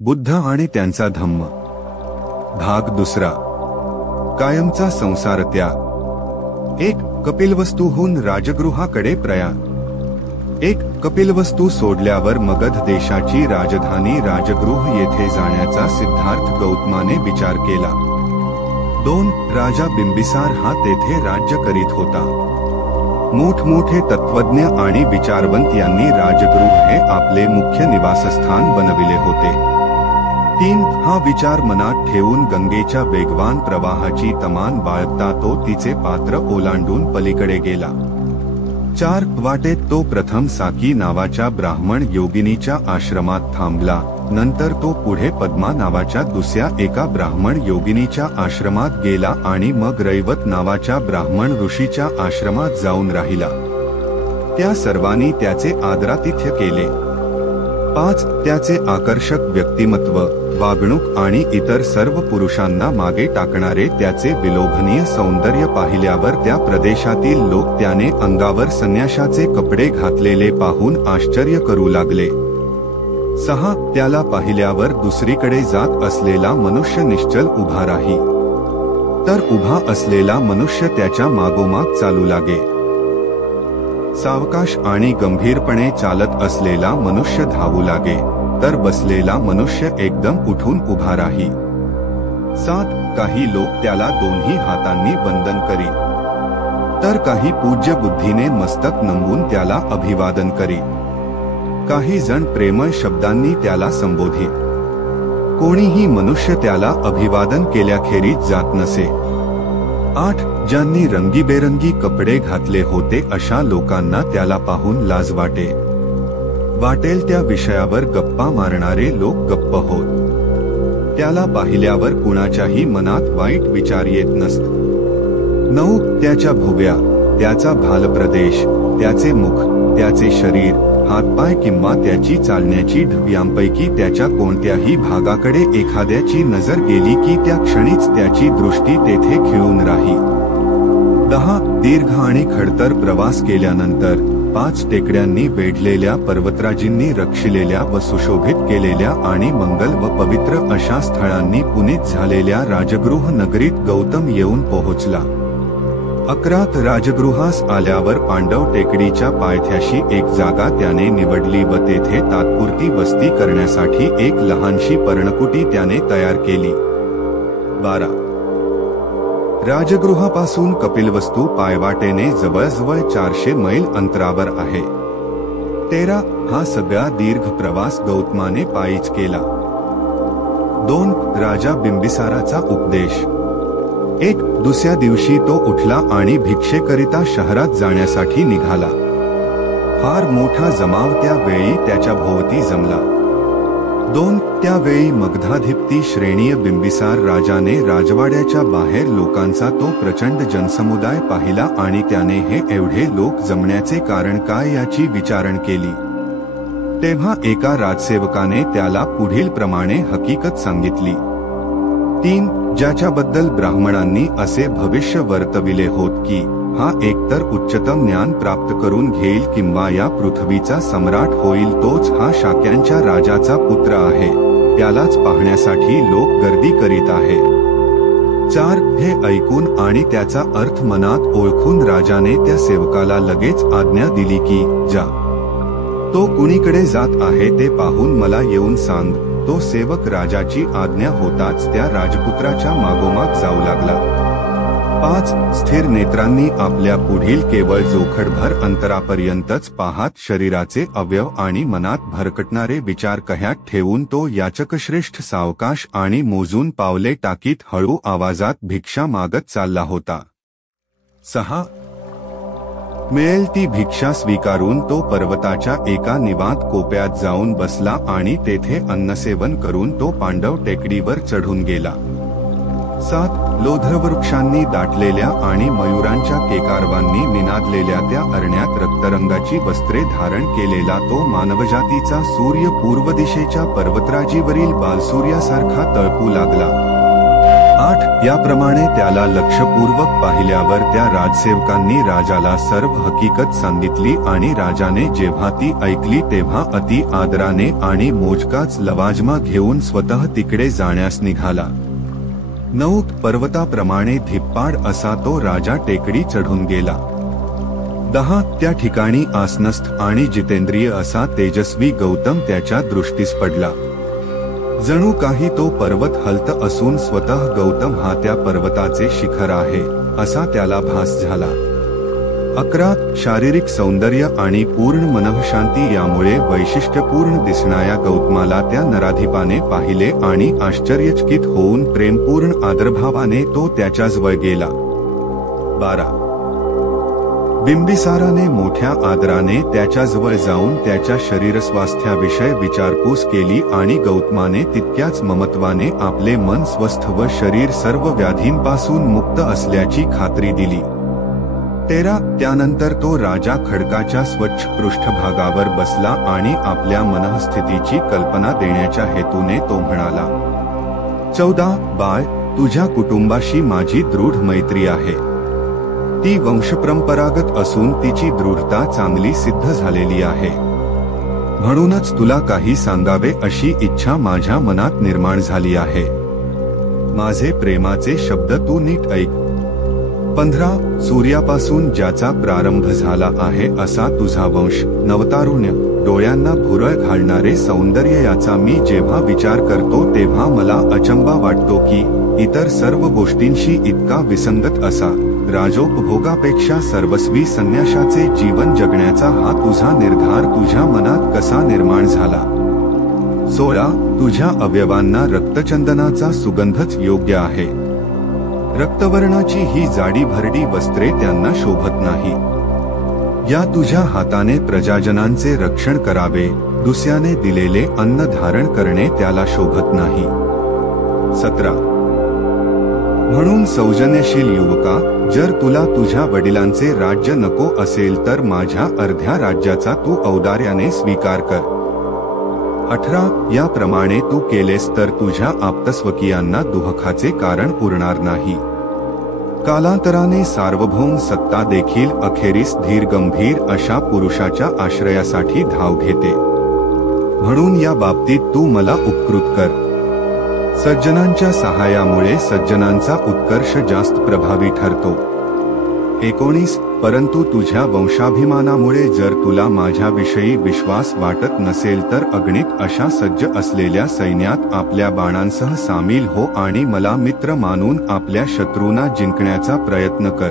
बुद्ध आणि त्यांचा धम्म. भाग दुसरा. कायमचा संसार त्याग. 1. कपिलवस्तूहून राजगृहाकडे प्रयाण. 1. कपिलवस्तू सोडल्यावर मगध देशाची राजधानी राजगृह येथे जाण्याचा सिद्धार्थ गौतमाने विचार केला. 2. राजा बिंबिसार हा तेथे राज्य करीत होता. मोठमोठे तत्वज्ञ आणि विचारवंत यांनी राजगृह हे आपले मुख्य निवासस्थान बनविले होते. 3. हा विचार मनात ठेवून गंगेच्या वेगवान प्रवाहाची तमान बाळगता तो तिचे पात्र ओलांडून पलीकडे गेला. 4. वाटेत तो प्रथम साकी नावाच्या ब्राह्मण योगिनीच्या आश्रमात थांबला. नंतर तो पुढे पद्मा नावाच्या दुसऱ्या एका ब्राह्मण योगिनीच्या आश्रमात गेला आणि मग रैवत नावाच्या ब्राह्मण ऋषीच्या आश्रमात जाऊन राहिला. त्या सर्वांनी त्याचे आदरातिथ्य केले. 5. त्याचे आकर्षक व्यक्तिमत्व, वागणूक आणि इतर सर्व पुरुषांना मागे टाकणारे त्याचे विलोभनीय सौंदर्य पाहिल्यावर त्या प्रदेशातील लोक त्याने अंगावर संन्याशाचे कपडे घातलेले पाहून आश्चर्य करू लागले. 6. त्याला पाहिल्यावर दुसरीकडे जात असलेला मनुष्य निश्चल उभा राही, तर उभा असलेला मनुष्य त्याच्या मागोमाग चालू लागे. सावकाश आणि गंभीरपणे चालत असलेला मनुष्य धावू लागे, तर बसलेला मनुष्य एकदम उठून उभा राही. 7. काही लोक त्याला दोन्ही हातांनी वंदन करी, तर काही पूज्य बुद्धीने मस्तक नमवून त्याला अभिवादन करी. काही जण प्रेमळ शब्दांनी त्याला संबोधित. कोणीही मनुष्य त्याला अभिवादन केल्याखेरीज जात नसे. 8. ज्यांनी रंगीबेरंगी कपडे घातले होते अशा लोकांना त्याला पाहून लाज वाटे. वाटेल त्या विषयावर गप्पा मारणारे लोक गप्प होत. त्याला पाहिल्यावर कुणाच्याही मनात वाईट विचार येत नसत. 9. त्याच्या भुवया, त्याचा भालप्रदेश, त्याचे मुख, त्याचे शरीर, हातपाय किंवा त्याची चालण्याची ढब यांपैकी त्याच्या कोणत्याही भागाकडे एखाद्याची नजर गेली की त्या क्षणीच त्याची दृष्टी तेथे खिळून राही. 10. दीर्घ आणि खडतर प्रवास केल्यानंतर 5 टेकड्यांनी वेढलेल्या पर्वतराजींनी रक्षिलेल्या व सुशोभित केलेल्या आणि मंगल व पवित्र अशा स्थळांनी पुनीत झालेल्या राजगृह नगरीत गौतम येऊन पोहोचला. 11. राजगृहास आल्यावर पांडव टेकडीच्या पायथ्याशी एक जागा त्याने निवडली व तेथे तात्पुरती वस्ती करण्यासाठी एक लहानशी पर्णकुटी त्याने तयार केली. 12. राजगृहापासून कपिलवस्तू पायवाटेने जवळजवळ 400 मैल अंतरावर आहे. 13. हा सगळा दीर्घ प्रवास गौतमाने पायीच केला. 2. राजा बिंबिसाराचा उपदेश. 1. दुसऱ्या दिवशी तो उठला आणि भिक्षेकरिता शहरात जाण्यासाठी निघाला. फार मोठा जमाव त्या वेळी त्याच्या भोवती जमला. 2. त्यावेळी मगधाधिपती श्रेणीय बिंबिसार राजाने राजवाड्याच्या बाहेर लोकांचा तो प्रचंड जनसमुदाय पाहिला आणि त्याने हे एवढे लोक जमण्याचे कारण काय याची विचारणा केली. तेव्हा एका राजसेवकाने त्याला पुढील प्रमाणे हकीकत सांगितली. 3. ज्याच्याबद्दल ब्राह्मणांनी असे भविष्य वर्तविले होत की हा एकतर उच्चतम ज्ञान प्राप्त करून घेईल किंवा या पृथ्वीचा सम्राट होईल, तोच हा शाक्यांच्या राजाचा पुत्र आहे. त्यालाच पाहण्यासाठी लोक गर्दी करीत आहे. 4. हे ऐकून आणि त्याचा अर्थ मनात ओळखून राजाने त्या सेवकाला लगेच आज्ञा दिली की जा, तो कुणीकडे जात आहे ते पाहून मला येऊन सांग. तो सेवक राजाची आज्ञा होताच त्या राजपुत्राच्या मागोमाग जाऊ लागला. 5. स्थिर नेत्रांनी आपल्या पुढील केवळ जोखडभर अंतरापर्यंतच पाहत शरीराचे अवयव आणि मनात भरकटणारे विचार कह्यात ठेवून तो याचकश्रेष्ठ सावकाश आणि मोजून पावले टाकीत हळू आवाजात भिक्षा मागत चालला होता. 6. मिळेल ती भिक्षा स्वीकारून तो पर्वताच्या एका निवांत कोपऱ्यात जाऊन बसला आणि तेथे अन्नसेवन करून तो पांडव टेकडीवर चढून गेला. 7. लोधरवृक्षांनी दाटलेल्या आणि मयुरांच्या केकारवांनी निनादलेल्या त्या अरण्यात रक्तरंगाची वस्त्रे धारण केलेला तो मानवजातीचा सूर्य पूर्व दिशेच्या पर्वतराजीवरील बालसूर्यासारखा तळपू लागला. 8 याप्रमाणे त्याला लक्षपूर्वक पाहिल्यावर त्या राजसेवकांनी राजाला सर्व हकीकत सांगितली आणि राजाने जेव्हा ती ऐकली तेव्हा अति आदराने आणि मोजकाच लवाजमा घेऊन स्वतः तिकडे जाण्यास निघाला. 9 पर्वताप्रमाणे धिप्पाड असा तो राजा टेकडी चढून गेला. 10 त्या ठिकाणी आसनस्थ आणि जितेंद्रिय असा तेजस्वी गौतम त्याच्या दृष्टीस पडला. जणू काही तो पर्वत हलत असून स्वतः गौतम हा त्या पर्वताचे शिखर आहे असा त्याला भास झाला. 11 शारीरिक सौंदर्य आणि पूर्ण मनःशांती यामुळे वैशिष्ट्यपूर्ण दिसणाऱ्या गौतमाला त्या नराधिपाने पाहिले आणि आश्चर्यचकित होऊन प्रेमपूर्ण आदरभावाने तो त्याच्याजवळ गेला. 12 बिंबिसाराने मोठ्या आदराने त्याच्याजवळ जाऊन त्याच्या शरीरस्वास्थ्याविषयी विचारपूस केली आणि गौतमाने तितक्याच ममत्वाने आपले मन स्वस्थ व शरीर सर्व व्याधींपासून मुक्त असल्याची खात्री दिली. 13 त्यानंतर तो राजा खडकाच्या स्वच्छ पृष्ठभागावर बसला आणि आपल्या मनःस्थितीची कल्पना देण्याच्या हेतूने तो म्हणाला. 14 बाळ, तुझ्या कुटुंबाशी माझी दृढ मैत्री आहे. ती वंशपरंपरागत असून तिची दृढता चांगली सिद्ध झालेली आहे. म्हणूनच तुला काही सांगावे अशी इच्छा माझ्या मनात निर्माण झाली आहे. माझे प्रेमाचे शब्द तू नीट ऐक. 15 सूर्यापासून ज्याचा प्रारंभ झाला आहे असा तुझा वंश, नवतारुण्य, डोळ्यांना भुरळ घालणारे सौंदर्य याचा मी जेव्हा विचार करतो तेव्हा मला अचंबा वाटतो की इतर सर्व गोष्टींशी इतका विसंगत असा राजोपभोगापेक्षा सर्वस्वी संन्याशाचे जीवन जगण्याचा हा तुझा निर्धार तुझ्या मनात कसा निर्माण झाला. 16 तुझ्या अवयवांना रक्तचंदनाचा सुगंधच योग्य आहे. रक्तवर्णाची ही जाडी भरडी वस्त्रे त्यांना शोभत नाही. या तुझ्या हाताने प्रजाजनांचे रक्षण करावे, दुसऱ्याने दिलेले अन्न धारण करणे त्याला शोभत नाही. 17 म्हणून सौजन्यशील युवका, जर तुला तुझ्या वडिलांचे राज्य नको असेल तर माझ्या अर्ध्या राज्याचा तू औदार्याने स्वीकार कर. 18 याप्रमाणे तू केलेस तर तुझ्या आप्तस्वकीयांना दुःखाचे कारण उरणार नाही. कालांतराने सार्वभौम सत्ता देखील अखेरीस धीर गंभीर अशा पुरुषाच्या आश्रयासाठी धाव घेते. म्हणून या बाबतीत तू मला उपकृत कर. सज्जनांच्या सहाय्यामुळे सज्जनांचा उत्कर्ष जास्त प्रभावी ठरतो. 19 परंतु तुझ्या वंशाभिमानामुळे जर तुला माझ्याविषयी विश्वास वाटत नसेल तर अगणित अशा सज्ज असलेल्या सैन्यात आपल्या बाणांसह सामील हो आणि मला मित्र मानून आपल्या शत्रूंना जिंकण्याचा प्रयत्न कर.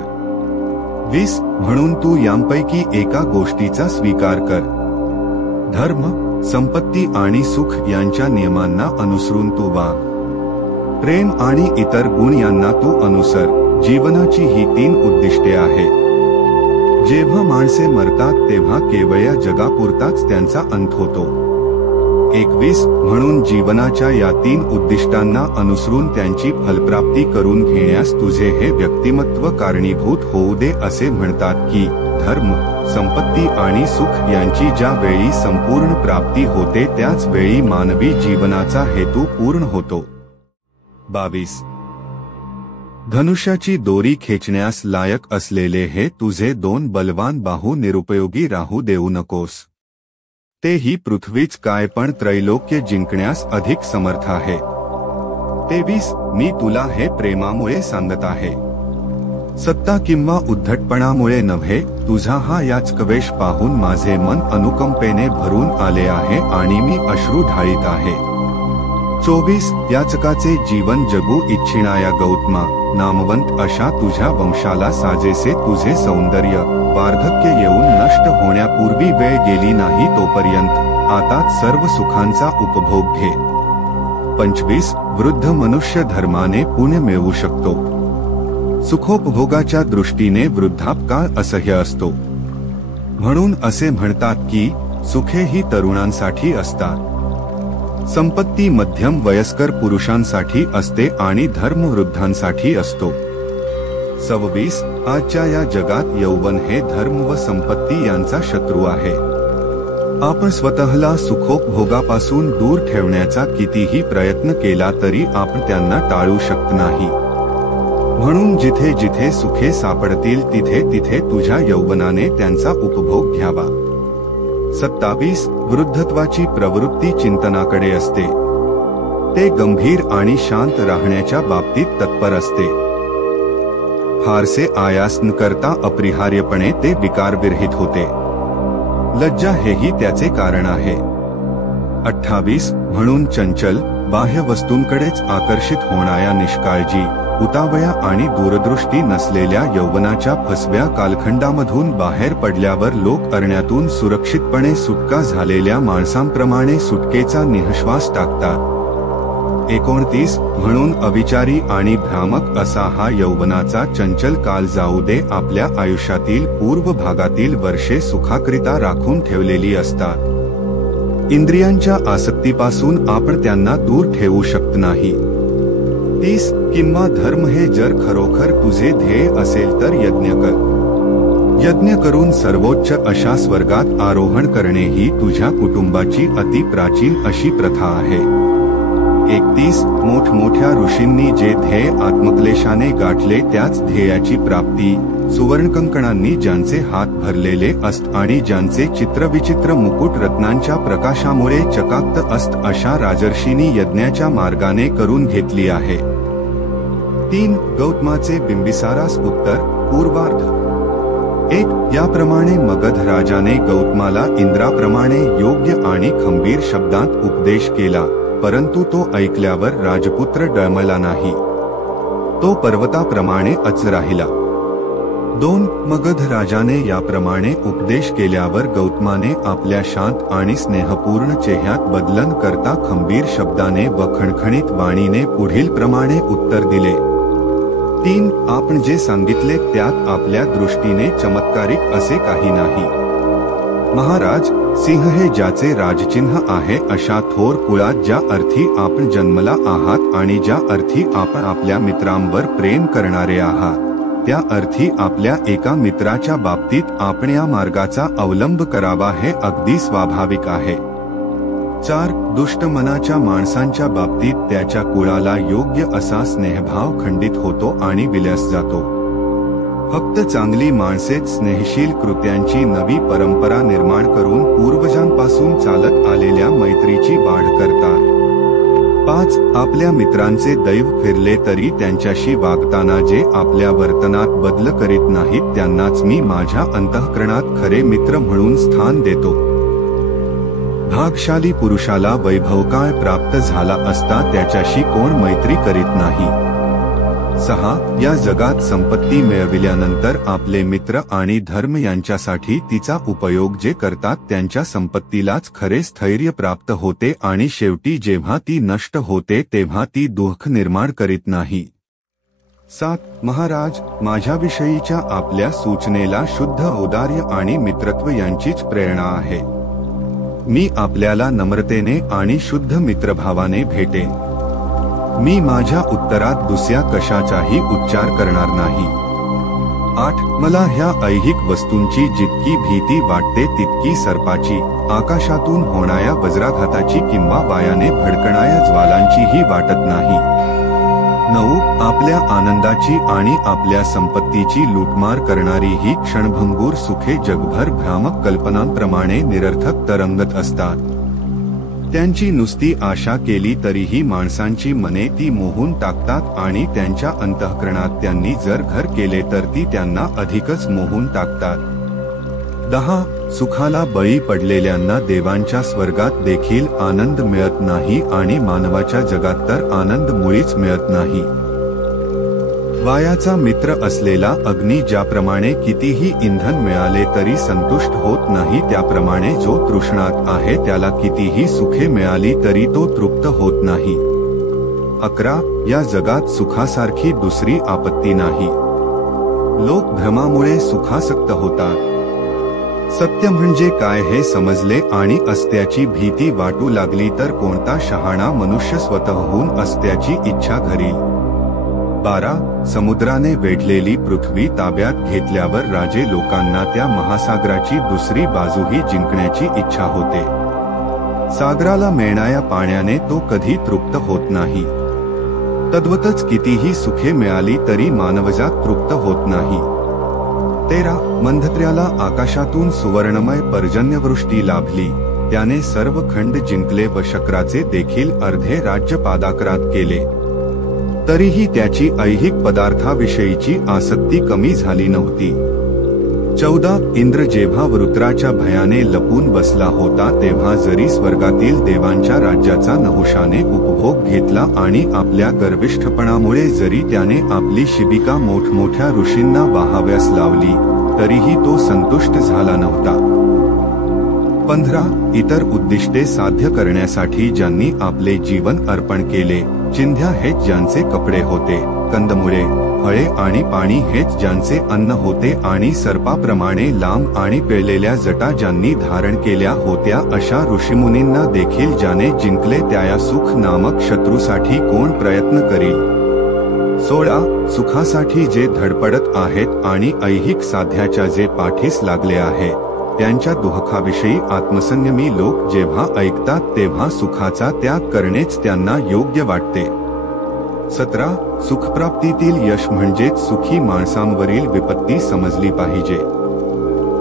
20 म्हणून तू यांपैकी एका गोष्टीचा स्वीकार कर. धर्म, संपत्ती आणि सुख यांच्या नियमांना अनुसरून तू वाग. प्रेम आणि इतर गुण यांना तू अनुसर. जीवनाची ही 3 उद्दिष्टे आहेत. जेव्हा माणसे मरतात तेव्हा केवळ या जगापुरताच त्यांचा अंत होतो. 21 म्हणून जीवनाच्या या 3 उद्दिष्टांना अनुसरून त्यांची फलप्राप्ती करून घेण्यास तुझे हे व्यक्तिमत्व कारणीभूत होऊ दे. असे म्हणतात की धर्म, संपत्ती आणि सुख यांची ज्या वेळी संपूर्ण प्राप्ती होते त्याच वेळी मानवी जीवनाचा हेतू पूर्ण होतो. 22 धनुष्याची दोरी खेचण्यास लायक असलेले हे तुझे 2 बलवान बाहू निरुपयोगी राहू देऊ नकोस. ते ही पृथ्वीच काय पण त्रैलोक्य जिंकण्यास अधिक समर्थ आहे. 23 मी तुला हे प्रेमामुळे सांगत आहे. सत्ता किंवा उद्धटपणामुळे नव्हे, तुझा हा याचकवेश पाहून माझे मन अनुकंपेने भरून आले आहे आणि मी अश्रू ढाळीत आहे. 24 याचकाचे जीवन जगू इच्छिणाया गौतमा, नामवंत अशा तुझ्या वंशाला साजेसे तुझे सौंदर्य, वार्धक्य येऊन नष्ट होण्यापूर्वी वेळ गेली नाही तोपर्यंत आताच सर्व सुखांचा उपभोग घे. 25 वृद्ध मनुष्य धर्माने पुण्य मिळवू शकतो. सुखोपभोगाच्या दृष्टीने वृद्धापकाळ असह्य असतो. म्हणून असे म्हणतात की सुखे ही तरुणांसाठी असतात. संपत्ती मध्यम वयस्कर पुरुषांसाठी असते आणि धर्म वृद्धांसाठी असतो. 26 आजच्या या जगात यौवन हे धर्म व संपत्ती यांचा शत्रू आहे. आपण स्वतःला सुखोपभोगापासून दूर ठेवण्याचा कितीही प्रयत्न केला तरी आपण त्यांना टाळू शकत नाही. म्हणून जिथे जिथे सुखे सापडतील तिथे तिथे तुझ्या यौवनाने त्यांचा उपभोग घ्यावा. 27 वृद्धत्वाची प्रवृत्ती चिंतनाकडे असते. ते गंभीर आणि शांत राहण्याच्या बाबतीत तत्पर असते. फारसे आयास न करता अपरिहार्यपणे ते विकारविरहित होते. लज्जा हेही त्याचे कारण आहे. 28 म्हणून चंचल, बाह्य वस्तूंकडेच आकर्षित होणाऱ्या निष्काळजी, उतावळ्या आणि दूरदृष्टी नसलेल्या यौवनाच्या फसव्या कालखंडामधून बाहेर पडल्यावर लोक अरण्यातून सुरक्षितपणे सुटका झालेल्या माणसांप्रमाणे सुटकेचा निःश्वास टाकतात. 29 म्हणून अविचारी आणि भ्रामक असा हा यौवनाचा चंचल काल जाऊ दे. आपल्या आयुष्यातील पूर्व भागातील वर्षे सुखाकरिता राखून ठेवलेली असतात. इंद्रियांच्या आसक्तीपासून आपण त्यांना दूर ठेवू शकत नाही. 30 किंवा धर्म हे जर खरोखर तुझे ध्येय असेल तर यज्ञ कर. यज्ञ करून सर्वोच्च अशा स्वर्गात आरोहण करणे ही तुझ्या कुटुंबाची अति प्राचीन अशी प्रथा आहे. 31 मोठमोठ्या ऋषींनी जे ध्येय आत्मक्लेशाने गाठले त्याच ध्येयाची प्राप्ती, सुवर्णकंकणांनी ज्यांचे हात भरलेले असत आणि ज्यांचे चित्रविचित्र मुकुट रत्नांच्या प्रकाशामुळे चकाकत असत अशा राजर्षींनी यज्ञाच्या मार्गाने करून घेतली आहे. 3 गौतमाचे बिंबिसारास उत्तर पूर्वार्ध. 1 याप्रमाणे मगध राजाने गौतमाला इंद्राप्रमाणे योग्य आणि खंबीर शब्दांत उपदेश केला, परंतु तो ऐकल्यावर राजपुत्र डळमळला नाही. तो पर्वताप्रमाणे अच राहिला. 2 मगध राजाने याप्रमाणे उपदेश केल्यावर गौतमाने आपल्या शांत आणि स्नेहपूर्ण चेहऱ्यात बदलन करता खंबीर शब्दाने व खणखणीत वाणीने पुढील प्रमाणे उत्तर दिले. 3 आपण जे सांगितले त्यात आपल्या दृष्टीने चमत्कारिक असे काही नाही. महाराज, सिंह हे ज्याचे राजचिन्ह आहे अशा थोर कुळात ज्या अर्थी आपण जन्मला आहात आणि ज्या अर्थी आपण आपल्या मित्रांवर प्रेम करणारे आहात, त्या अर्थी आपल्या एका मित्राच्या बाबतीत आपण या मार्गाचा अवलंब करावा हे अगदी स्वाभाविक आहे. 4 दुष्ट मनाच्या माणसांच्या बाबतीत त्याच्या कुळाला योग्य असा स्नेहभाव खंडित होतो आणि विलस जातो. फक्त चांगली माणसेच स्नेहशील कृत्यांची नवी परंपरा निर्माण करून पूर्वजांपासून चालत आलेल्या मैत्रीची वाढ करतात. 5 आपल्या मित्रांचे दैव फिरले तरी त्यांच्याशी वागताना जे आपल्या वर्तनात बदल करीत नाहीत त्यांनाच मी माझ्या अंतःकरणात खरे मित्र म्हणून स्थान देतो. भागशाली पुरुषाला वैभवकाळ प्राप्त झाला असता त्याच्याशी कोण मैत्री करीत नाही. 6 या जगात संपत्ती मिळविल्यानंतर आपले मित्र आणि धर्म यांच्यासाठी तिचा उपयोग जे करतात त्यांच्या संपत्तीलाच खरे स्थैर्य प्राप्त होते आणि शेवटी जेव्हा ती नष्ट होते तेव्हा ती दुःख निर्माण करीत नाही. 7 महाराज, माझ्याविषयीच्या आपल्या सूचनेला शुद्ध औदार्य आणि मित्रत्व यांचीच प्रेरणा आहे. मी आपल्याला नम्रतेने आणि शुद्ध मित्रभावाने भेटेन. मी माझ्या उत्तरात दुसऱ्या कशाचाही उच्चार करणार नाही. 8 मला ह्या ऐहिक वस्तूंची जितकी भीती वाटते तितकी सर्पाची, आकाशातून होणाऱ्या वज्राघाताची किंवा वायाने भडकणाऱ्या ज्वालांचीही वाटत नाही. 9 आपल्या आनंदाची आणि आपल्या संपत्तीची लूटमार करणारी ही क्षणभंगूर सुखे जगभर भ्रामक कल्पनांप्रमाणे निरर्थक तरंगत असतात. त्यांची नुसती आशा केली तरीही माणसांची मने ती मोहून टाकतात आणि त्यांच्या अंतःकरणात त्यांनी जर घर केले तर ती त्यांना अधिकच मोहून टाकतात. 10 सुखाला बळी पडलेल्यांना देवांच्या स्वर्गात देखील आनंद मिळत नाही आणि मानवाच्या जगात तर आनंद मुळीच मिळत नाही. वायाचा मित्र असलेला अग्नी ज्याप्रमाणे कितीही इंधन मिळाले तरी संतुष्ट होत नाही त्याप्रमाणे जो तृष्णात आहे त्याला कितीही सुखे मिळाली तरी तो तृप्त होत नाही. 11 या जगात सुखासारखी दुसरी आपत्ती नाही. लोक भ्रमामुळे सुखासक्त होतात. सत्य म्हणजे काय हे समजले आणि अस्त्याची भीती वाटू लागली तर कोणता शहाणा मनुष्य स्वतःहून अस्त्याची इच्छा करील. 12 समुद्राने वेढलेली पृथ्वी ताब्यात घेतल्यावर राजे लोकांना त्या महासागराची दुसरी बाजूही जिंकण्याची इच्छा होते. सागराला मिळणाऱ्या पाण्याने तो कधी तृप्त होत नाही. तद्वतच कितीही सुखे मिळाली तरी मानवजात तृप्त होत नाही. 13 मंदत्र्याला आकाशातून सुवर्णमय पर्जन्यवृष्टी लाभली. त्याने सर्व खंड जिंकले व शक्राचे देखील अर्धे राज्य पादाक्रांत केले. तरीही त्याची ऐहिक पदार्थाविषयीची आसक्ती कमी झाली नव्हती. 14 इंद्र जेव्हा वृत्राच्या भयाने लपून बसला होता तेव्हा जरी स्वर्गातील देवांच्या राज्याचा नहुशाने उपभोग घेतला आणि आपल्या गर्विष्ठपणामुळे जरी त्याने आपली शिबिका मोठमोठ्या ऋषींना वाहाव्यास लावली तरीही तो संतुष्ट झाला नव्हता. 15 इतर उद्दिष्टे साध्य करण्यासाठी ज्यांनी आपले जीवन अर्पण केले, चिंध्या हेच ज्यांचे कपडे होते, कंदमुळे, फळे आणि पाणी हेच ज्यांचे अन्न होते आणि सर्पाप्रमाणे लांब आणि पिळलेल्या जटा ज्यांनी धारण केल्या होत्या, अशा ऋषीमुनींना देखील ज्याने जिंकले त्या सुख नामक शत्रूसाठी कोण प्रयत्न करील. 16 सुखासाठी जे धडपडत आहेत आणि ऐहिक साध्याच्या जे पाठीस लागले आहे त्यांच्या दुःखाविषयी आत्मसंयमी लोक जेव्हा ऐकतात तेव्हा सुखाचा त्याग करणेच त्यांना योग्य वाटते. 17 सुखप्राप्तीतील यश म्हणजेच सुखी माणसांवरील विपत्ती समजली पाहिजे.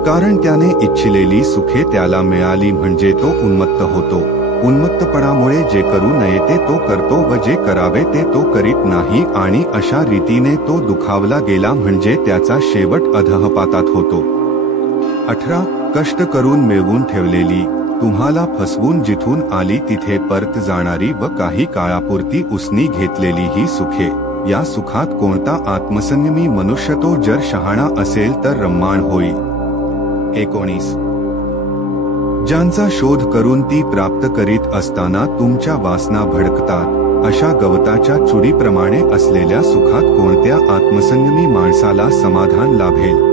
कारण त्याने इच्छिलेली सुखे त्याला मिळाली म्हणजे तो उन्मत्त होतो. उन्मत्तपणामुळे जे करू नये ते तो करतो व जे करावे ते तो करीत नाही आणि अशा रीतीने तो दुखावला गेला म्हणजे त्याचा शेवट अधःपातात होतो. 18 कष्ट करून मिळवून ठेवलेली, तुम्हाला फसवून जिथून आली तिथे परत जाणारी व काही काळापुरती उसनी घेतलेली ही सुखे, या सुखात कोणता आत्मसंयमी मनुष्य तो जर शहाणा असेल तर रम्माण होईल. 19 ज्यांचा शोध करून ती प्राप्त करीत असताना तुमच्या वासना भडकतात, अशा गवताच्या चुडीप्रमाणे असलेल्या सुखात कोणत्या आत्मसंयमी माणसाला समाधान लाभेल.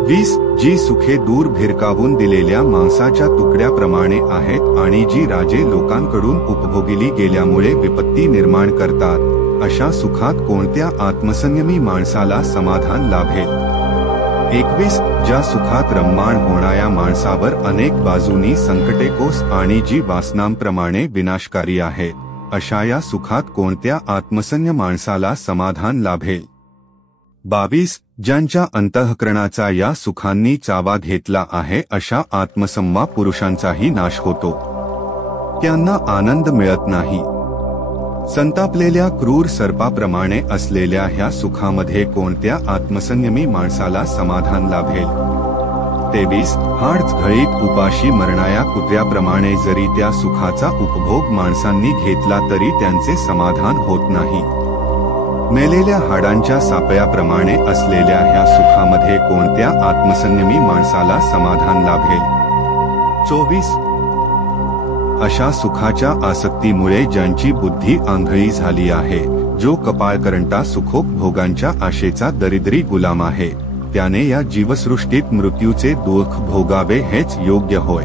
20 जी सुखे दूर भिरकावून दिलेल्या मांसाच्या तुकड्याप्रमाणे आहेत आणि जी राजे लोकांकडून उपभोगली गेल्यामुळे विपत्ती निर्माण करतात, अशा सुखात कोणत्या आत्मसंयमी माणसाला समाधान लाभेल. 21 ज्या सुखात रम्माण होणाऱ्या माणसावर अनेक बाजूनी संकटे कोस आणि जी वासनांप्रमाणे विनाशकारी आहेत, अशा या सुखात कोणत्या आत्मसंयमी माणसाला समाधान लाभेल. 22 ज्यांच्या अंतःकरणाचा या सुखांनी चावा घेतला आहे अशा आत्मसंयमी पुरुषांचाही नाश होतो. त्यांना आनंद मिळत नाही. संतापलेल्या क्रूर सर्पाप्रमाणे असलेल्या ह्या सुखामध्ये कोणत्या आत्मसंयमी माणसाला समाधान लाभेल. 23 हाडझळीत उपाशी मरणाऱ्या कुत्र्याप्रमाणे जरी त्या सुखाचा उपभोग माणसांनी घेतला तरी त्यांचे समाधान होत नाही. मेलेल्या हाडांच्या सापळ्याप्रमाणे असलेल्या ह्या सुखामध्ये कोणत्या आत्मसंयमी माणसाला समाधान लाभेल. 24 अशा सुखाच्या आसक्तीमुळे ज्यांची बुद्धी आंधळी झाली आहे, जो कपाळकरंटा सुखोपभोगांच्या आशेचा दरिद्री गुलाम आहे, त्याने या जीवसृष्टीत मृत्यूचे दुःख भोगावे हेच योग्य होय.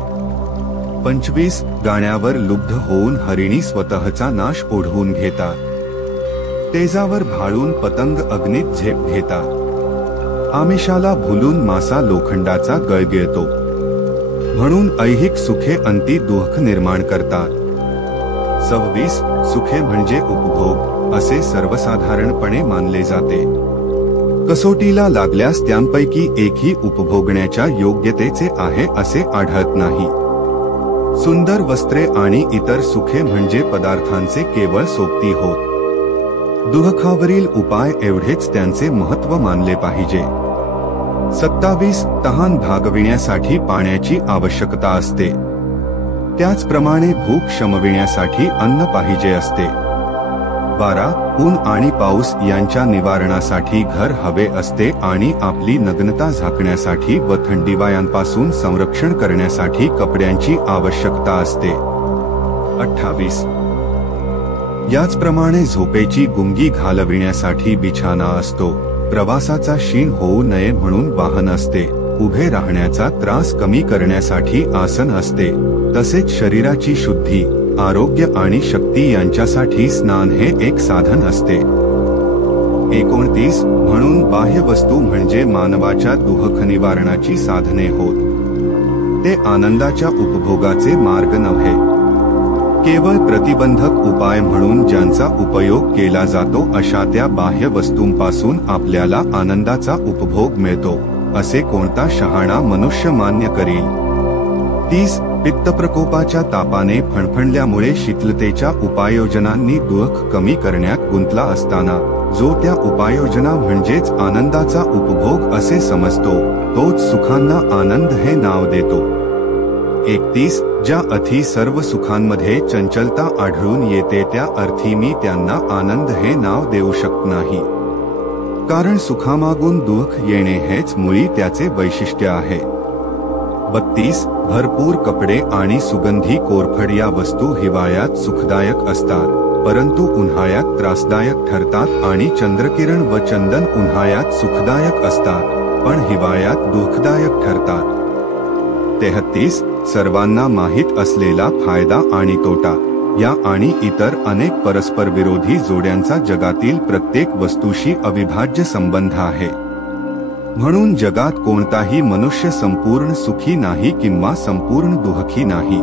25 गाण्यावर लुब्ध होऊन हरिणी स्वतःचा नाश ओढवून घेतात. तेजावर भाळून पतंग अग्नीत झेप घेतात. आमिषाला भुलून मासा लोखंडाचा गळगिळतो. म्हणून ऐहिक सुखे अंती दुःख निर्माण करतात. 26 सुखे म्हणजे उपभोग असे सर्वसाधारणपणे मानले जाते. कसोटीला लागल्यास त्यांपैकी एकही उपभोगण्याच्या योग्यतेचे आहे असे आढळत नाही. सुंदर वस्त्रे आणि इतर सुखे म्हणजे पदार्थांचे केवळ सोबती होत. दुःखावरील उपाय एवढेच त्यांचे महत्त्व मानले पाहिजे. 27 तहान भागविण्यासाठी पाण्याची आवश्यकता असते. त्याचप्रमाणे भूक शमविण्यासाठी अन्न पाहिजे असते. 12 ऊन आणि पाऊस यांच्या निवारणासाठी घर हवे असते आणि आपली नग्नता झाकण्यासाठी व थंडीवायांपासून संरक्षण करण्यासाठी कपड्यांची आवश्यकता असते. 28 याचप्रमाणे झोपेची गुंगी घालविण्यासाठी बिछाना असतो. प्रवासाचा शीण होऊ नये म्हणून वाहन असते. उभे राहण्याचा त्रास कमी करण्यासाठी आसन असते. तसेच शरीराची शुद्धी, आरोग्य आणि शक्ती यांच्यासाठी स्नान हे एक साधन असते. 29 म्हणून बाह्य वस्तू म्हणजे मानवाच्या दुःख निवारणाची साधने होत, ते आनंदाच्या उपभोगाचे मार्ग नव्हे. केवळ प्रतिबंधक उपाय म्हणून ज्यांचा उपयोग केला जातो अशा त्या बाह्य वस्तूंपासून आपल्याला आनंदाचा उपभोग मिळतो असे कोणता शहाणा मनुष्य मान्य करील? 30 पित्तप्रकोपाच्या तापाने फणफणल्यामुळे शीतलतेच्या उपाययोजनांनी दुःख कमी करण्यात गुंतला असताना जो त्या उपाययोजना म्हणजेच आनंदाचा उपभोग असे समजतो, तोच सुखांना आनंद हे नाव देतो. 31 ज्या अर्थी सर्व सुखांमध्ये चंचलता आढळून येते त्या अर्थी मी त्यांना आनंद हे नाव देऊ शकत नाही, कारण सुखामागून दुःख येणे हेच मुळी त्याचे वैशिष्ट्य आहे. 32 भरपूर कपडे आणि सुगंधी कोरफड या वस्तू हिवाळ्यात सुखदायक असतात, परंतु उन्हाळ्यात त्रासदायक ठरतात, आणि चंद्रकिरण व चंदन उन्हाळ्यात सुखदायक असतात पण हिवाळ्यात दुःखदायक ठरतात. 33 सर्वांना माहीत असलेला फायदा आणि तोटा या आणि इतर अनेक परस्पर विरोधी जोड्यांचा जगातील प्रत्येक वस्तूशी अविभाज्य संबंध आहे. म्हणून जगात कोणताही मनुष्य संपूर्ण सुखी नाही किंवा संपूर्ण दुःखी नाही.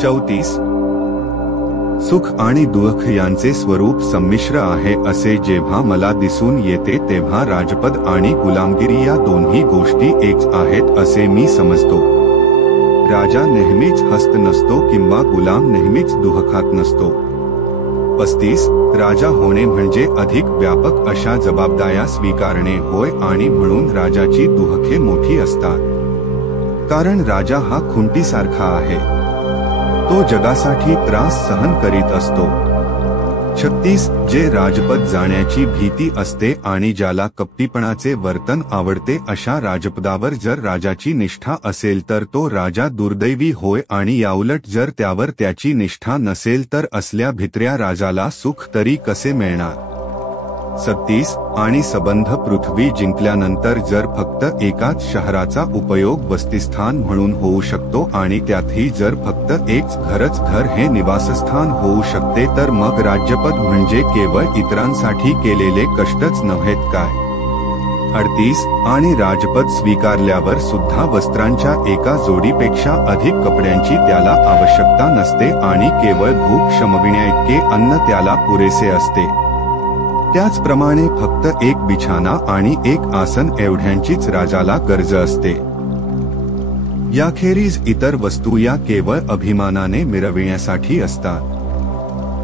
34 सुख आणि दुःख यांचे स्वरूप संमिश्र आहे असे जेव्हा मला दिसून येते तेव्हा राजपद आणि गुलामगिरी या दोन्ही गोष्टी एकच आहेत असे मी समजतो. राजा नेहमीच हस्त नसतो किंवा गुलाम नेहमीच दुःखात नसतो. 35 राजा होणे म्हणजे अधिक व्यापक अशा जबाबदाऱ्या स्वीकारणे होय, आणि म्हणून राजाची दुःखे मोठी असतात, कारण राजा हा खुंटीसारखा आहे, तो जगासाठी त्रास सहन करीत असतो. 36 जे राजपद जाण्याची भीती असते आणि ज्याला कपटीपणाचे वर्तन आवडते अशा राजपदावर जर राजाची निष्ठा असेल तर तो राजा दुर्दैवी होय, आणि याउलट जर त्यावर त्याची निष्ठा नसेल तर असल्या भित्र्या राजाला सुख तरी कसे मिळणार? 37 आणि संबंध पृथ्वी जिंकल्यानंतर जर फक्त एकाच शहराचा उपयोग वसतिस्थान म्हणून होऊ शकतो आणि त्यातही जर फक्त एकच घर हे निवासस्थान होऊ शकते तर मग राज्यपद म्हणजे केवळ इतरांसाठी केलेले कष्टच नव्हेत काय? 38 आणि राजपद स्वीकारल्यावर सुद्धा वस्त्रांच्या एका जोडीपेक्षा अधिक कपड्यांची त्याला आवश्यकता नसते आणि केवळ भूक शमविण्याइतके अन्न त्याला पुरेसे असते. त्याचप्रमाणे फक्त एक बिछाना आणि एक आसन एवढ्यांचीच राजाला गरज असते. याखेरीज इतर वस्तू या केवळ अभिमानाने मिरविण्यासाठी असतात.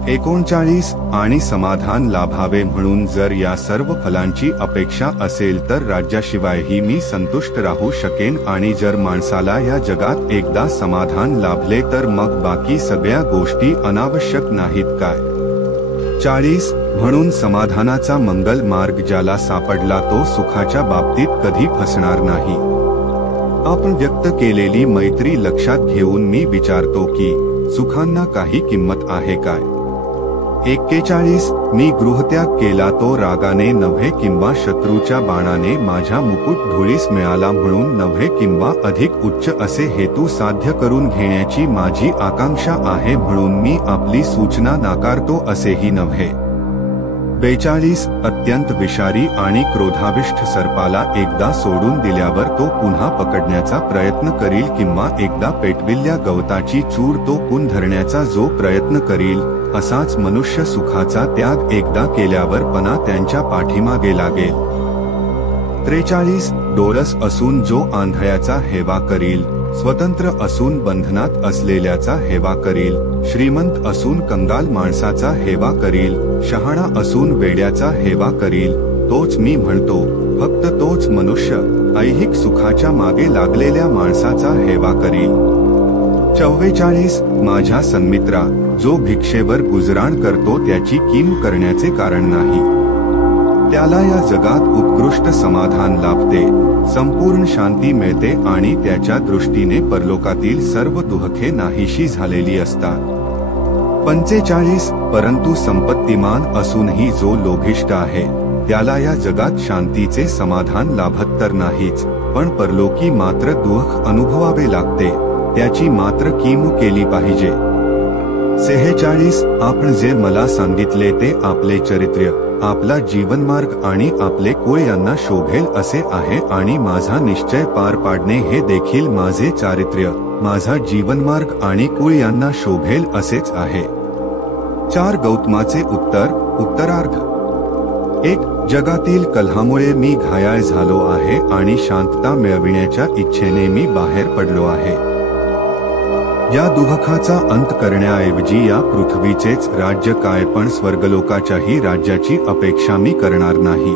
39 आणि समाधान लाभावे म्हणून जर या सर्व फलांची अपेक्षा असेल तर राज्याशिवायही मी संतुष्ट राहू शकेन, आणि जर माणसाला या जगात एकदा समाधान लाभले तर मग बाकी सगळ्या गोष्टी अनावश्यक नाहीत काय? 40 म्हणून समाधानाचा मंगल मार्ग ज्याला सापडला तो सुखाच्या बाबतीत कधी फसणार नाही. आपण व्यक्त केलेली मैत्री लक्षात घेऊन मी विचारतो की सुखांना काही किंमत आहे काय? 41 मी गृहत्याग केला तो रागाने नव्हे किंवा शत्रूच्या बाणाने माझ्या मुकुट धुळीस मिळाला म्हणून नव्हे किंवा अधिक उच्च असे हेतू साध्य करून घेण्याची माझी आकांक्षा आहे म्हणून मी आपली सूचना नाकारतो असेही नव्हे. 42 अत्यंत विषारी आणि क्रोधाविष्ठ सर्पाला एकदा सोडून दिल्यावर तो पुन्हा पकडण्याचा प्रयत्न करील किंवा एकदा पेटविल्या गवताची चूर तो पुन धरण्याचा जो प्रयत्न करील, असाच मनुष्य सुखाचा त्याग एकदा केल्यावर पुन्हा त्यांच्या पाठीमागे लागेल. 43 डोळस असून जो आंधळ्याचा हेवा करील, स्वतंत्र असून बंधनात असलेल्याचा हेवा करील, श्रीमंत असून कंगाल माणसाचा हेवा करील, शहाणा असून वेड्याचा हेवा करील, तोच मी म्हणतो, फक्त तोच मनुष्य ऐहिक सुखाच्या मागे लागलेल्या माणसाचा हेवा करील. 44 माझ्या सन्मित्रा, जो भिक्षेवर गुजराण करतो त्याची कीम करण्याचे कारण नाही. त्याला या जगात उत्कृष्ट समाधान लाभते, संपूर्ण शांती मिळते आणि त्याच्या दृष्टीने परलोकातील सर्व दुःखे नाहीशी झालेली असतात. 45 परंतु संपत्तिमान असूनही जो लोभिष्ठ आहे त्याला या जगात शांतीचे समाधान लाभत तर नाहीच, पण परलोकी मात्र दुःख अनुभवावे लागते, त्याची मात्र कीम केली पाहिजे. 46 आपण जे मला सांगितले ते आपले चरित्र आपला जीवनमार्ग आणि आपले कुळ यांना शोभेल असे आहे आणि माझा निश्चय पार पाडणे हे देखील माझे चारित्र्य, माझा जीवनमार्ग आणि कुळ यांना शोभेल असेच आहे. 4 गौतमाचे उत्तरार्ध. 1. जगातील कलहामुळे मी घायाळ झालो आहे आणि शांतता मिळविण्याच्या इच्छेने मी बाहेर पडलो आहे. या दुःखाचा अंत करण्याऐवजी या पृथ्वीचेच राज्य काय पण स्वर्गलोकाच्याही राज्याची अपेक्षा मी करणार नाही.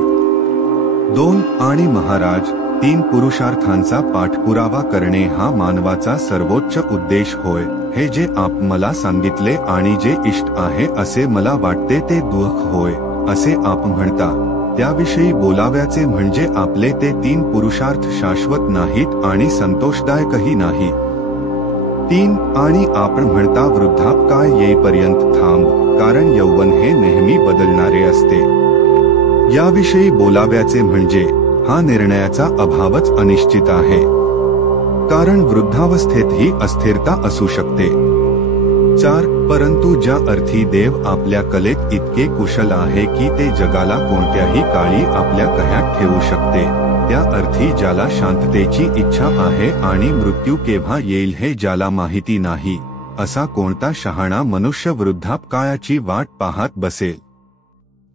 2. आणि महाराज, 3 पुरुषार्थांचा पाठपुरावा करणे हा मानवाचा सर्वोच्च उद्देश होय. हे जे आप मला सांगितले आणि जे इष्ट आहे असे मला वाटते ते दुःख होय असे आप म्हणता, त्याविषयी बोलाव्याचे म्हणजे आपले ते 3 पुरुषार्थ शाश्वत नाहीत आणि संतोषदायकही नाही. 3. आणि आपण म्हणता वृद्धापकाळ येईपर्यंत थांब, कारण यौवन हे नेहमी बदलणारे असते. याविषयी बोलाव्याचे म्हणजे हा निर्णयाचा अभावच अनिश्चित आहे, कारण वृद्धावस्थेतही अस्थिरता असू शकते. 4. परंतु ज्या अर्थी देव आपल्या कलेत इतके कुशल आहे की ते जगाला कोणत्याही काळी आपल्या कह्यात ठेवू शकते, त्या अर्थी ज्याला शांततेची इच्छा आहे आणि मृत्यू केव्हा येईल हे ज्याला माहिती नाही, असा कोणता शहाणा मनुष्य वृद्धापकाळाची वाट पाहत बसेल.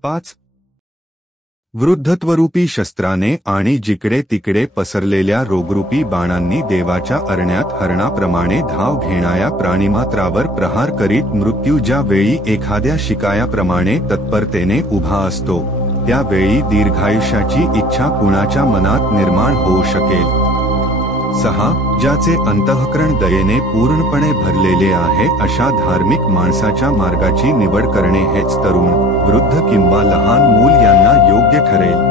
5. वृद्धत्वरूपी शस्त्राने आणि जिकडे तिकडे पसरलेल्या रोगरूपी बाणांनी देवाच्या अरण्यात हरणाप्रमाणे धाव घेणाऱ्या प्राणिमात्रावर प्रहार करीत मृत्यू ज्या वेळी एखाद्या शिकायाप्रमाणे तत्परतेने उभा असतो, त्यावेळी दीर्घायुष्याची इच्छा कुणाच्या मनात निर्माण होऊ शकेल. 6. ज्याचे अंतःकरण दयेने पूर्णपणे भरलेले आहे अशा धार्मिक माणसाच्या मार्गाची निवड करणे हेच तरुण, वृद्ध किंवा लहान मूल यांना योग्य ठरेल.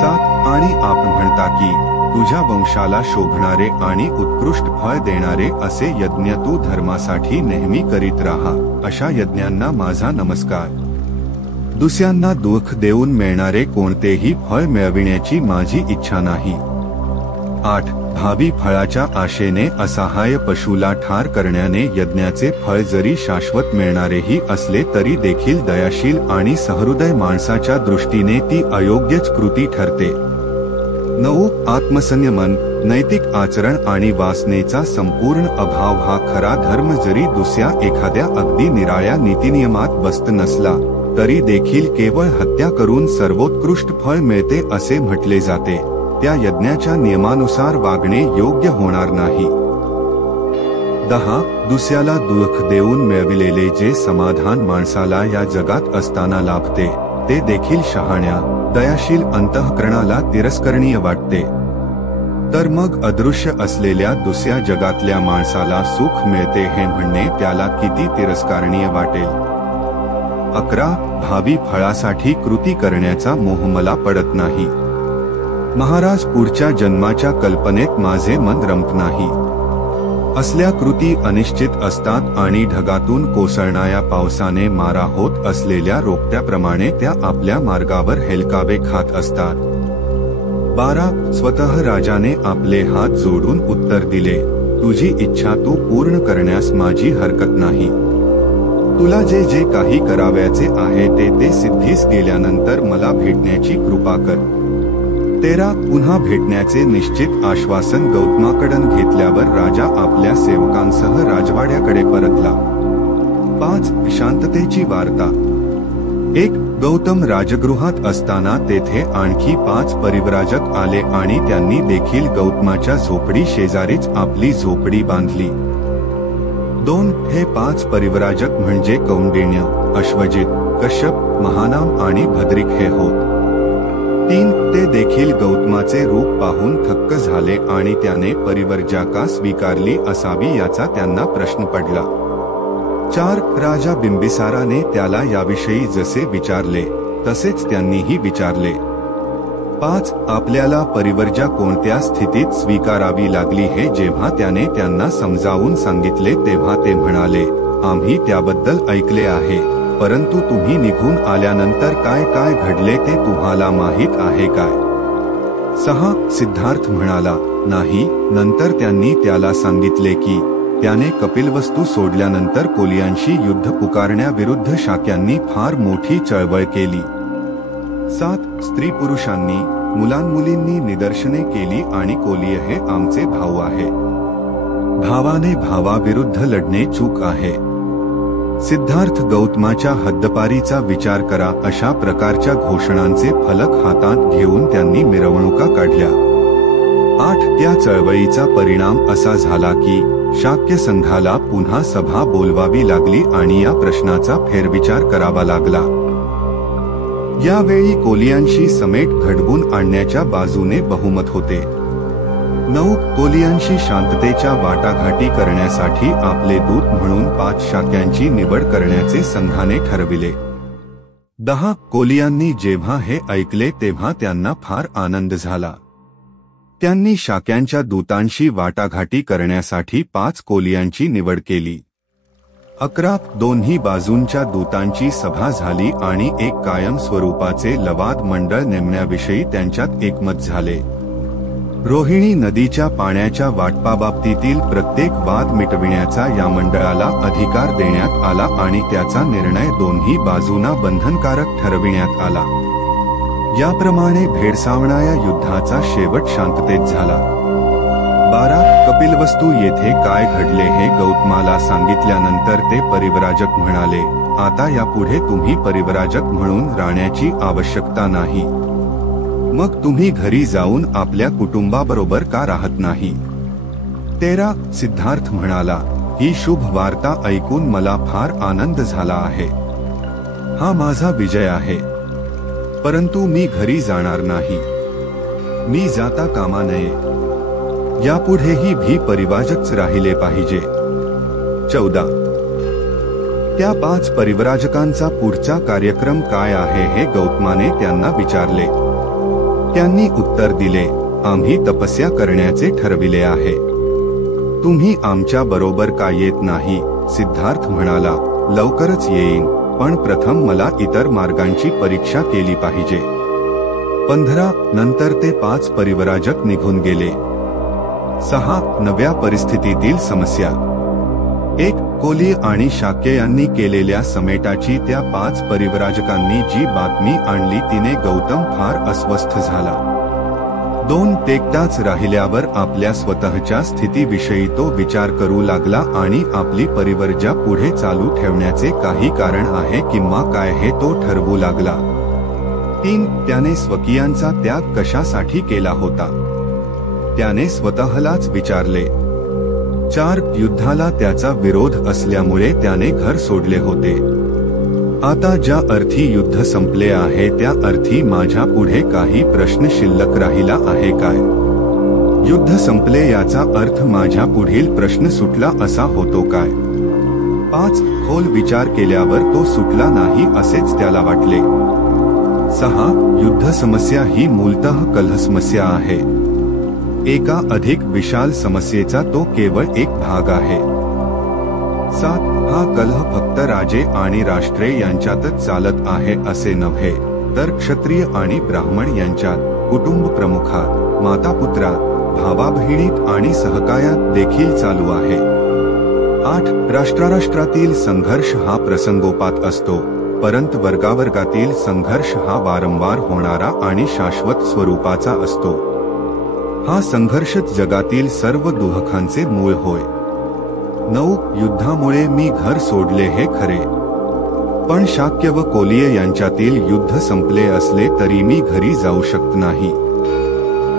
7. आणि आपण म्हणता की तुझ्या वंशाला शोभणारे आणि उत्कृष्ट फळ देणारे असे यज्ञ तू धर्मासाठी नेहमी करीत राहा, अशा यज्ञांना माझा नमस्कार. दुसऱ्यांना दुःख देऊन मिळणारे कोणतेही फळ मिळविण्याची माझी इच्छा नाही. 8. भावी फळाच्या आशेने असहाय्य पशुला ठार करण्याने यज्ञाचे फळ जरी शाश्वत मिळणारेही असले तरी देखील दयाशील आणि सहृदय माणसाच्या दृष्टीने ती अयोग्यच कृती ठरते. 9. आत्मसंयमन, नैतिक आचरण आणि वासनेचा संपूर्ण अभाव हा खरा धर्म जरी दुसऱ्या एखाद्या अगदी निराळ्या नीतिनियमात बसत नसला तरी देखील केवळ हत्या करून सर्वोत्कृष्ट फळ मिळते असे म्हटले जाते, त्या यज्ञाच्या नियमानुसार वागणे योग्य होणार नाही. 10. दुसऱ्याला दुःख देऊन मिळविलेले जे समाधान माणसाला या जगात असताना लाभते, ते देखील शहाण्या, दयाशील अंतःकरणाला तिरस्करणीय वाटते. तर मग अदृश्य असलेल्या दुसऱ्या जगातल्या माणसाला सुख मिळते हे म्हणणे त्याला किती तिरस्करणीय वाटेल. 11. भावी फळासाठी कृती करण्याचा मोह मला पडत नाही. महाराज, पुढच्या जन्माच्या कल्पनेत माझे मन रमत नाही. असल्या कृती अनिश्चित असतात आणि ढगातून कोसळणाऱ्या पावसाने मारा होत असलेल्या रोपट्याप्रमाणे त्या आपल्या मार्गावर हेलकावे खात असतात. 12. स्वतः राजाने आपले हात जोडून उत्तर दिले, तुझी इच्छा तू पूर्ण करण्यास माझी हरकत नाही. तुला जे जे काही करावयाचे आहे ते सिद्धीस गेल्यानंतर मला भेटण्याची कृपा कर. 13. पुन्हा भेटण्याचे निश्चित आश्वासन गौतमाकडून घेतल्यावर राजा आपल्या सेवकांसह राजवाड्याकडे परतला. 5. शांततेची वार्ता. 1. गौतम राजगृहात असताना तेथे आणखी 5 परिव्राजक आले आणि त्यांनी देखील गौतमाच्या झोपडी शेजारीच आपली झोपडी बांधली. 2. हे 5 परिव्राजक म्हणजे कौंडिण्य, अश्वजित, कश्यप, महानाम आणि भद्रिक हे होत. 3. ते देखील गौतमाचे रूप पाहून थक्क झाले आणि त्याने परिवर्जाका स्वीकारली असावी याचा त्यांना प्रश्न पडला. 4. राजा बिंबिसाराने त्याला याविषयी जसे विचारले तसेच त्यांनीही विचारले. 5. आपल्याला परिवर्जा कोणत्या स्थितीत स्वीकारावी लागली हे जेव्हा त्याने त्यांना समजावून सांगितले तेव्हा ते म्हणाले, आम्ही त्याबद्दल ऐकले आहे, परंतु तुम्ही निघून आल्यानंतर काय काय घडले ते तुम्हाला माहीत आहे काय? 6. सिद्धार्थ म्हणाला, नाही. नंतर त्यांनी त्याला सांगितले की त्याने कपिलवस्तू सोडल्यानंतर कोलियांशी युद्ध पुकारण्याविरुद्ध शाक्यांनी फार मोठी चळवळ केली. 7 स्त्री पुरुषांनी मुलांमुलींनी निदर्शने केली आणि कोलीय हे आमचे भाऊ आहे. भावाने भावाविरुद्ध लढणे चूक आहे. सिद्धार्थ गौतमाच्या हद्दपारीचा विचार करा. अशा प्रकारच्या घोषणांचे फलक हातात घेऊन त्यांनी मिरवणुका काढल्या. 8 त्या चळवळीचा परिणाम असा झाला की शाक्य संघाला पुन्हा सभा बोलवावी लागली आणि या प्रश्नाचा फेरविचार करावा लागला. यावेळी कोलियांशी समेट घडवून आणण्याच्या बाजूने बहुमत होते. 9 कोलियांशी शांततेच्या वाटाघाटी करण्यासाठी आपले दूत म्हणून 5 शाक्यांची निवड करण्याचे संघाने ठरविले. 10 कोलियांनी जेव्हा हे ऐकले तेव्हा त्यांना फार आनंद झाला. त्यांनी शाक्यांच्या दूतांशी वाटाघाटी करण्यासाठी 5 कोलियांची निवड केली. 11 दोन्ही बाजूंच्या दूतांची सभा झाली आणि एक कायम स्वरूपाचे लवाद मंडळ नेमण्याविषयी त्यांच्यात एकमत झाले. रोहिणी नदीच्या पाण्याच्या वाटपाबाबतीतील प्रत्येक वाद मिटविण्याचा या मंडळाला अधिकार देण्यात आला आणि त्याचा निर्णय दोन्ही बाजूंना बंधनकारक ठरविण्यात आला. याप्रमाणे भेडसावणाऱ्या युद्धाचा शेवट शांततेत झाला. 12 कपिलवस्तू येथे काय घडले हे गौतमाला सांगितल्यानंतर ते परिव्राजक म्हणाले, आता यापुढे तुम्ही परिव्राजक म्हणून राहण्याची आवश्यकता नाही. मग तुम्ही घरी जाऊन आपल्या कुटुंबाबरोबर का राहत नाही? 13 सिद्धार्थ म्हणाला, ही शुभ वार्ता ऐकून मला फार आनंद झाला आहे. हा माझा विजय आहे. परंतु मी घरी जाणार नाही. मी जाता कामा नये. यापुढेही भी परिव्राजकच राहिले पाहिजे. 14 त्या 5 परिव्राजकांचा पुढचा कार्यक्रम काय आहे हे गौतमाने त्यांना विचारले. त्यांनी उत्तर दिले, आम्ही तपस्या करण्याचे ठरविले आहे. तुम्ही आमच्या बरोबर का येत नाही? सिद्धार्थ म्हणाला, लवकरच येईन, पण प्रथम मला इतर मार्गांची परीक्षा केली पाहिजे. 15 नंतर ते 5 परिव्राजक निघून गेले. 6 नव्या परिस्थितीतील समस्या. 1 कोली आणि शाक्य यांनी केलेल्या समेटाची त्या 5 परिव्राजकांनी जी बातमी आणली तिने गौतम फार अस्वस्थ झाला. 2 एकटाच राहिल्यावर आपल्या स्वतःच्या स्थितीविषयी तो विचार करू लागला आणि आपली परिवर्जा पुढे चालू ठेवण्याचे काही कारण आहे किंवा काय हे तो ठरवू लागला. 3 त्याने स्वकीयांचा त्याग कशासाठी केला होता? त्याने स्वतःलाच विचारले. 4 युद्धाला त्याचा विरोध असल्यामुळे त्याने घर सोडले होते. आता ज्या अर्थी युद्ध संपले आहे त्या अर्थी माझ्या पुढे काही प्रश्न शिल्लक राहिला आहे काय? युद्ध संपले याचा अर्थ माझ्या पुढील प्रश्न सुटला असा होतो काय? 5 खोल विचार केल्यावर तो सुटला नाही असेच त्याला वाटले. 6 युद्ध समस्या ही मूलतः कलह समस्या आहे. एका अधिक विशाल समस्येचा तो केवळ एक भाग आहे. 7 हा कलह फक्त राजे आणि राष्ट्रे यांच्यातच चालत आहे असे नव्हे, तर क्षत्रिय आणि ब्राह्मण यांच्यात, कुटुंब प्रमुखात, मातापुत्रात, भावाबहिणीत आणि सहकायात देखील चालू आहे. 8 राष्ट्राराष्ट्रातील संघर्ष हा प्रसंगोपात असतो, परंतु वर्गावर्गातील संघर्ष हा वारंवार होणारा आणि शाश्वत स्वरूपाचा असतो. हा संघर्षच जगातील सर्व दुःखांचे मूळ होय. 9 युद्धामुळे मी घर सोडले हे खरे, पण शाक्य व कोलीय यांच्यातील युद्ध संपले असले तरी मी घरी जाऊ शकत नाही.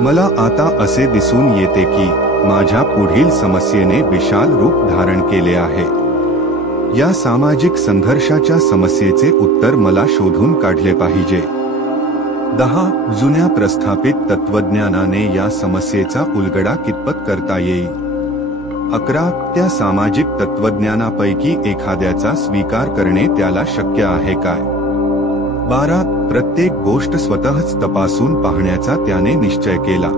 मला आता असे दिसून येते की माझ्या पुढील समस्येने विशाल रूप धारण केले आहे. या सामाजिक संघर्षाच्या समस्येचे उत्तर मला शोधून काढले पाहिजे. 10 जुन्या प्रस्थापित तत्वज्ञानाने या समस्येचा उलगडा कितपत करता येईल? 11 त्या सामाजिक तत्वज्ञानापैकी एखाद्याचा स्वीकार करणे त्याला शक्य आहे काय? 12 प्रत्येक गोष्ट स्वतःच तपासून पाहण्याचा त्याने निश्चय केला.